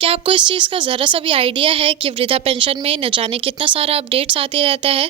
क्या आपको इस चीज़ का ज़रा सा भी आइडिया है कि वृद्धा पेंशन में न जाने कितना सारा अपडेट्स आते रहता है।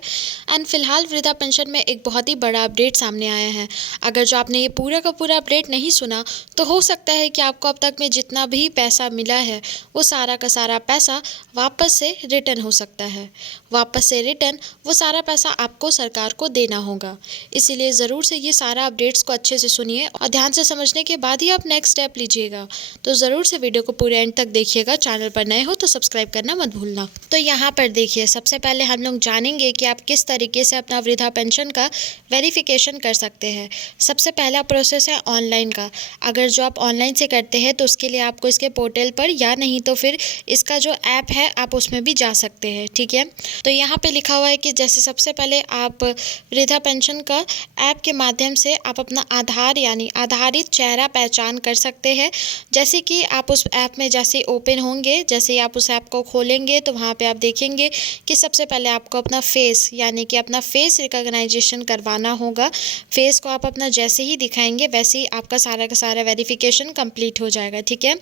एंड फिलहाल वृद्धा पेंशन में एक बहुत ही बड़ा अपडेट सामने आया है। अगर जो आपने ये पूरा का पूरा अपडेट नहीं सुना तो हो सकता है कि आपको अब तक में जितना भी पैसा मिला है वो सारा का सारा पैसा वापस से रिटर्न हो सकता है। वापस से रिटर्न वो सारा पैसा आपको सरकार को देना होगा। इसीलिए ज़रूर से ये सारा अपडेट्स को अच्छे से सुनिए और ध्यान से समझने के बाद ही आप नेक्स्ट स्टेप लीजिएगा। तो ज़रूर से वीडियो को पूरे एंड तक देखिए। चैनल पर नए हो तो सब्सक्राइब करना मत भूलना। तो यहाँ पर देखिए, सबसे पहले हम लोग जानेंगे कि आप किस तरीके से अपना वृद्धा पेंशन का वेरिफिकेशन कर सकते हैं। सबसे पहला प्रोसेस है ऑनलाइन का। अगर जो आप ऑनलाइन से करते हैं तो उसके लिए आपको इसके पोर्टल पर या नहीं तो फिर इसका जो ऐप है आप उसमें भी जा सकते हैं। ठीक है, तो यहाँ पे लिखा हुआ है कि जैसे सबसे पहले आप वृद्धा पेंशन का ऐप के माध्यम से आप अपना आधार यानी आधारित चेहरा पहचान कर सकते हैं। जैसे कि आप उस ऐप में जैसे ओपन होंगे, जैसे ही आप उस ऐप को खोलेंगे तो वहाँ पे आप देखेंगे कि सबसे पहले आपको अपना फेस यानी कि अपना फेस रिकॉग्नाइजेशन करवाना होगा। फेस को आप अपना जैसे ही दिखाएंगे वैसे ही आपका सारा का सारा वेरिफिकेशन कंप्लीट हो जाएगा। ठीक है,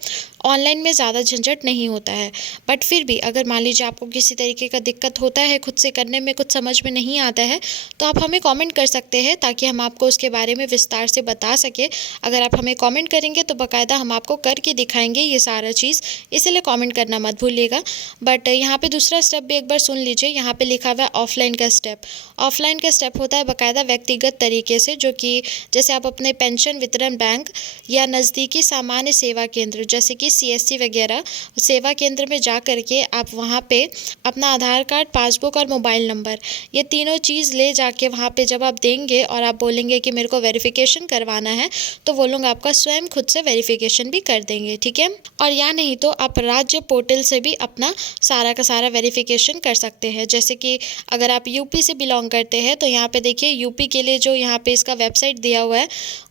ऑनलाइन में ज़्यादा झंझट नहीं होता है, बट फिर भी अगर मान लीजिए आपको किसी तरीके का दिक्कत होता है, खुद से करने में कुछ समझ में नहीं आता है, तो आप हमें कॉमेंट कर सकते हैं ताकि हम आपको उसके बारे में विस्तार से बता सके। अगर आप हमें कॉमेंट करेंगे तो बाकायदा हम आपको करके दिखाएंगे ये सारा चीज़, इसलिए कमेंट करना मत भूलिएगा। बट यहाँ पे दूसरा स्टेप भी एक बार सुन लीजिए। यहाँ पे लिखा हुआ है ऑफलाइन का स्टेप। ऑफलाइन का स्टेप होता है बाकायदा व्यक्तिगत तरीके से, जो कि जैसे आप अपने पेंशन वितरण बैंक या नज़दीकी सामान्य सेवा केंद्र जैसे कि CSC वगैरह सेवा केंद्र में जा करके आप वहाँ पे अपना आधार कार्ड, पासबुक और मोबाइल नंबर ये तीनों चीज़ ले जाके वहाँ पे जब आप देंगे और आप बोलेंगे कि मेरे को वेरिफिकेशन करवाना है तो वो लोग आपका स्वयं खुद से वेरिफिकेशन भी कर देंगे। ठीक है, और या नहीं तो आप राज्य पोर्टल से भी अपना सारा का सारा वेरिफिकेशन कर सकते हैं। जैसे कि अगर आप यूपी से बिलोंग करते हैं तो यहाँ पे देखिए यूपी के लिए जो यहाँ पे इसका वेबसाइट दिया हुआ है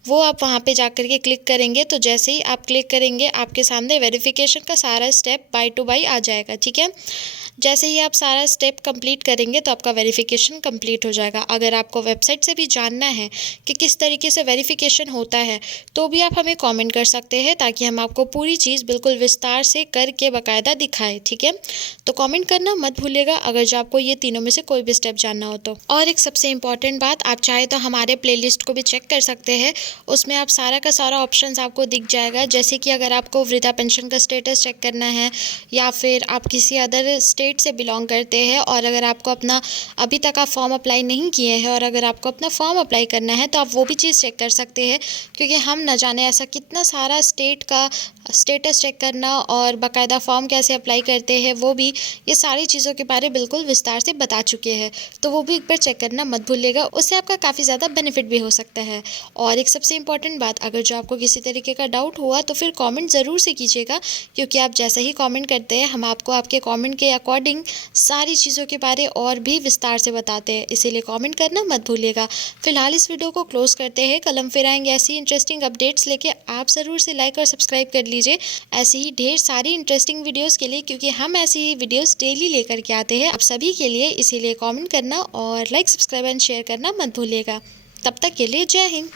वो आप वहाँ पे जा कर के क्लिक करेंगे। तो जैसे ही आप क्लिक करेंगे आपके सामने वेरिफिकेशन का सारा स्टेप बाय टू बाय आ जाएगा। ठीक है, जैसे ही आप सारा स्टेप कंप्लीट करेंगे तो आपका वेरिफिकेशन कंप्लीट हो जाएगा। अगर आपको वेबसाइट से भी जानना है कि किस तरीके से वेरिफिकेशन होता है तो भी आप हमें कमेंट कर सकते हैं ताकि हम आपको पूरी चीज़ बिल्कुल विस्तार से करके बाकायदा दिखाएं। ठीक है, तो कमेंट करना मत भूलिएगा अगर जो आपको ये तीनों में से कोई भी स्टेप जानना हो तो। और एक सबसे इम्पॉर्टेंट बात, आप चाहे तो हमारे प्लेलिस्ट को भी चेक कर सकते हैं। उसमें आप सारा का सारा ऑप्शंस आपको दिख जाएगा। जैसे कि अगर आपको वृद्धा पेंशन का स्टेटस चेक करना है या फिर आप किसी अदर स्टेट से बिलोंग करते हैं और अगर आपको अपना अभी तक आप फॉर्म अप्लाई नहीं किए हैं और अगर आपको अपना फॉर्म अप्लाई करना है तो आप वो भी चीज़ चेक कर सकते हैं। क्योंकि हम न जाने ऐसा कितना सारा स्टेट का स्टेटस चेक करना और बाकायदा फॉर्म कैसे अप्लाई करते हैं वो भी, ये सारी चीज़ों के बारे बिल्कुल विस्तार से बता चुके हैं। तो वो भी एक बार चेक करना मत भूलिएगा, उससे आपका काफ़ी ज़्यादा बेनिफिट भी हो सकता है। और एक सबसे इम्पॉर्टेंट बात, अगर जो आपको किसी तरीके का डाउट हुआ तो फिर कमेंट ज़रूर से कीजिएगा, क्योंकि आप जैसे ही कमेंट करते हैं हम आपको आपके कमेंट के अकॉर्डिंग सारी चीज़ों के बारे और भी विस्तार से बताते हैं, इसीलिए कमेंट करना मत भूलिएगा। फिलहाल इस वीडियो को क्लोज करते हैं, कल फिर आएंगे ऐसी इंटरेस्टिंग अपडेट्स लेके। आप ज़रूर से लाइक और सब्सक्राइब कर लीजिए ऐसी ही ढेर सारी इंटरेस्टिंग वीडियोस के लिए, क्योंकि हम ऐसी ही वीडियोस डेली लेकर के आते हैं आप सभी के लिए। इसीलिए कमेंट करना और लाइक, सब्सक्राइब एंड शेयर करना मत भूलिएगा। तब तक के लिए जय हिंद।